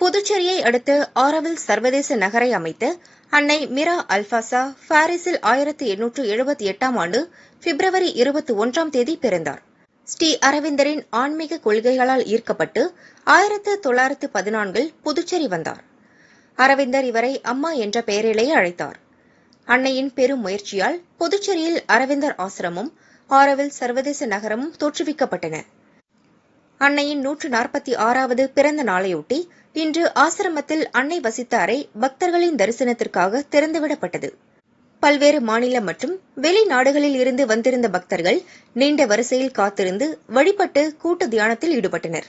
புதுச்சேரியை அடுத்து ஆரோவில் சர்வதேச நகரை அமைத்த அன்னை மிரா அல்பாசா பாரிஸில் 1878ஆம் ஆண்டு பிப்ரவரி 21ஆம் தேதி பிறந்தார். ஸ்ரீ அரவிந்தரின் ஆன்மீக கொள்கைகளால் ஈர்க்கப்பட்டு 1914இல் புதுச்சேரி வந்தார். அரவிந்தர் இவரை அம்மா என்ற பெயரிலேயே அழைத்தார். அன்னையின் பெரும் முயற்சியால் புதுச்சேரியில் அரவிந்தர் ஆசிரமும் ஆரோவில் சர்வதேச நகரமும் தோற்றுவிக்கப்பட்டன. அன்னையின் 146வது பிறந்த நாளையொட்டி இன்று ஆசிரமத்தில் அன்னை வசித்த அறை பக்தர்களின் தரிசனத்திற்காக திறந்துவிடப்பட்டது. பல்வேறு மாநிலம் மற்றும் வெளிநாடுகளில் இருந்து வந்திருந்த பக்தர்கள் நீண்ட வரிசையில் காத்திருந்து வழிபட்டு கூட்டு தியானத்தில் ஈடுபட்டனர்.